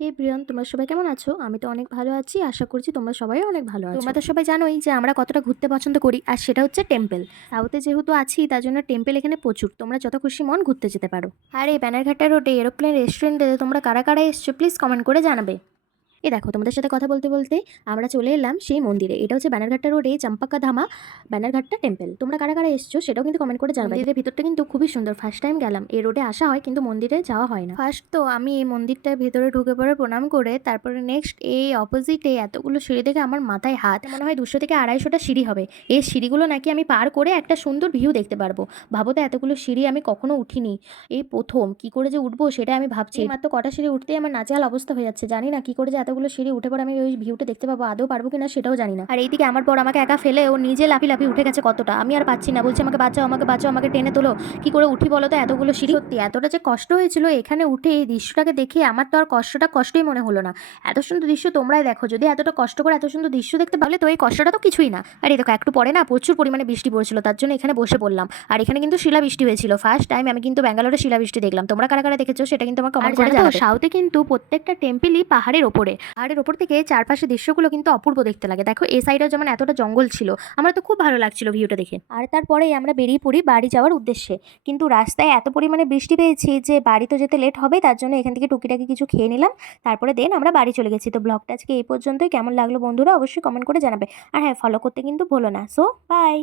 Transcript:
হে প্রিয়ন, তোমরা সবাই কেমন আছো? আমি তো অনেক ভালো আছি। আশা করছি তোমরা সবাই অনেক ভালো আছো। তোমরা তো সবাই জানোই যে আমরা কতটা ঘুরতে পছন্দ করি, আর সেটা হচ্ছে টেম্পল। সাউথে যেহেতু আছি তার জন্য টেম্পল এখানে প্রচুর। তোমরা যত খুশি মন ঘুরতে যেতে পারো। আর এই ব্যানারঘাটা রোডে এরোপ্লেন রেস্টুরেন্টে তোমরা কারা কারা এসছো প্লিজ কমেন্ট করে জানাবে। দেখো, তোমাদের সাথে কথা বলতে বলতে আমরা চলে এলাম সেই মন্দিরে। এটা হচ্ছে ব্যানারঘাটা রোডে চাম্পাক্কা ধামা ব্যানারঘাটটা টেম্পল। তোমরা কারা কারা এসছো সেটাও কিন্তু কমেন্ট করে জানাবে। মন্দিরের ভিতরটা কিন্তু খুবই সুন্দর। ফার্স্ট টাইম গেলাম। এই রোডে আসা হয় কিন্তু মন্দিরে যাওয়া হয় না। ফার্স্ট তো আমি এই মন্দিরটার ভেতরে ঢুকে পড়ে প্রণাম করে তারপরে নেক্সট এই অপোজিটে এতগুলো সিঁড়ি দেখে আমার মাথায় হাত। মনে হয় 200 থেকে 250টা সিঁড়ি হবে। এই সিঁড়িগুলো নাকি আমি পার করে একটা সুন্দর ভিউ দেখতে পারবো। ভাবো তো, এতগুলো সিঁড়ি আমি কখনো উঠিনি। এই প্রথম কি করে যে উঠবো সেটা আমি ভাবছি। মাত্র কটা সিঁড়ি উঠতেই আমার নাজেহাল অবস্থা হয়ে যাচ্ছে। জানি না কি করে যে এতগুলো সিঁড়ি উঠে পরে আমি ওই ভিউটা দেখতে পাবো, আদৌ পারবো কিনা সেটাও জানি না। আর এইদিকে আমার পর আমাকে একা ফেলে ও নিজে লাফি লাফি উঠে গেছে কতটা, আমি আর পাচ্ছি না। বলছে আমাকে বাঁচাও, আমাকে বাঁচাও, আমাকে টেনে তোলো। কি করে উঠি বলো তো এতগুলো সিঁড়ি? সত্যি এতটা যে কষ্ট হয়েছিল এখানে উঠে এই দৃশ্যটাকে দেখে, আমার তো আর কষ্টটা কষ্টই মনে হলো না। এত সুন্দর দৃশ্য তোমরাই দেখো। যদি এতটা কষ্ট করে এত সুন্দর দৃশ্য দেখতে পারলে তো এই কষ্টটা তো কিছুই না। আর এই দেখো, একটু পরে না প্রচুর পরিমাণে বৃষ্টি পড়ছিল, তার জন্য এখানে বসে পড়লাম। আর এখানে কিন্তু শিলাবৃষ্টি হয়েছিল। ফার্স্ট টাইম আমি কিন্তু ব্যাঙ্গালোরে শিলাবৃষ্টি দেখলাম। তোমরা কারা কারা দেখেছো সেটা কিন্তু আমার কমেন্ট করে জানাবে। সাউথে কিন্তু প্রত্যেকটা টেম্পলই পাহাড়ের ওপরে। পাহাড়ের ওপর থেকে চারপাশে দৃশ্যগুলো কিন্তু অপূর্ব দেখতে লাগে। দেখো এই সাইডেও যেমন এতটা জঙ্গল ছিল, আমার তো খুব ভালো লাগছিল ভিউটা দেখে। আর তারপরেই আমরা বেরিয়ে পড়ি বাড়ি যাওয়ার উদ্দেশ্যে। কিন্তু রাস্তায় এত পরিমাণে বৃষ্টি পেয়েছি যে বাড়ি তো যেতে লেট হবে, তার জন্য এখান থেকে টুকিটাকি কিছু খেয়ে নিলাম। তারপরে দেন আমরা বাড়ি চলে গেছি। তো ব্লগটা আজকে এই পর্যন্তই। কেমন লাগলো বন্ধুরা অবশ্যই কমেন্ট করে জানাবে। আর হ্যাঁ, ফলো করতে কিন্তু ভুলো না। So by.